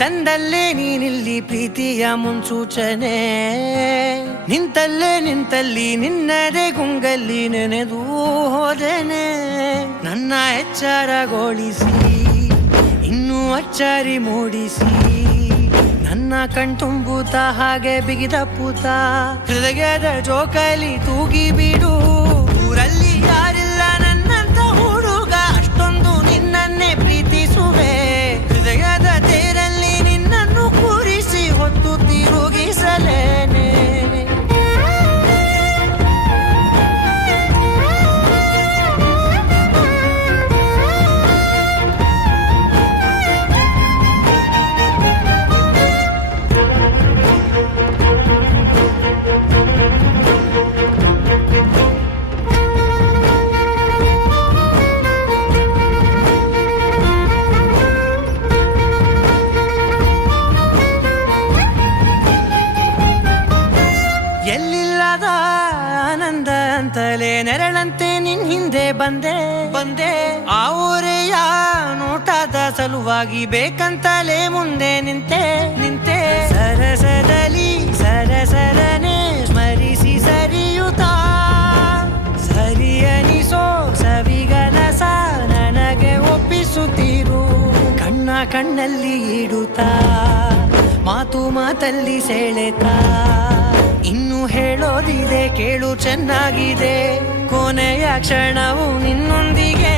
ತಂದಲ್ಲೇ ನೀನಿಲ್ಲಿ ಪ್ರೀತಿಯ ಮುನ್ಸೂಚನೆ, ನಿಂತಲ್ಲಿ ನಿನ್ನದೇ ಗುಂಗಲ್ಲಿ ನೆನೆದು ಹೋದೆನೆ. ನನ್ನ ಎಚ್ಚರಗೊಳಿಸಿ ಇನ್ನೂ ಅಚ್ಚರಿ ಮೂಡಿಸಿ, ನನ್ನ ಕಣ್ತುಂಬುತ್ತ ಹಾಗೆ ಬಿಗಿದ ಪೂತ ಹೃದಯದ ಜೋಕಾಲಿ ತೂಗಿ ಬಿಡು. ಊರಲ್ಲಿ ಯಾರಿಲ್ಲ ನನ್ನಂತ ಹುಡುಗ, ಅಷ್ಟೊಂದು ನಿನ್ನನ್ನೇ ಪ್ರೀತಿಸುವೆ. ಹೃದಯದ ತೇರಲ್ಲಿ ನಿನ್ನನ್ನು ಕೂರಿಸಿ ಹೊತ್ತು ತಿರುಗಿಸಲೇನೆ. ಎಲ್ಲಿಲ್ಲದ ಆನಂದ ಅಂತಲೇ ನೆರಳಂತೆ ನಿನ್ ಹಿಂದೆ ಬಂದೆ. ಆ ಊರೆಯ ನೋಟದ ಸಲುವಾಗಿ ಬೇಕಂತಲೇ ಮುಂದೆ ನಿಂತೆ. ಸರಸದಲ್ಲಿ ಸರಸರನೆ ಸ್ಮರಿಸಿ ಸರಿಯುತ್ತಾ, ಸರಿಯನಿಸೋ ಸವಿಗನಸ ನನಗೆ ಒಪ್ಪಿಸುತ್ತೀರು. ಕಣ್ಣಲ್ಲಿ ಇಡುತ್ತಾ, ಮಾತಲ್ಲಿ ಸೆಳೆತಾ, ಇನ್ನು ಹೇಳೋದಿದೆ ಕೇಳು ಚೆನ್ನಾಗಿದೆ. ಕೊನೆಯ ಕ್ಷಣವು ನಿನ್ನೊಂದಿಗೆ.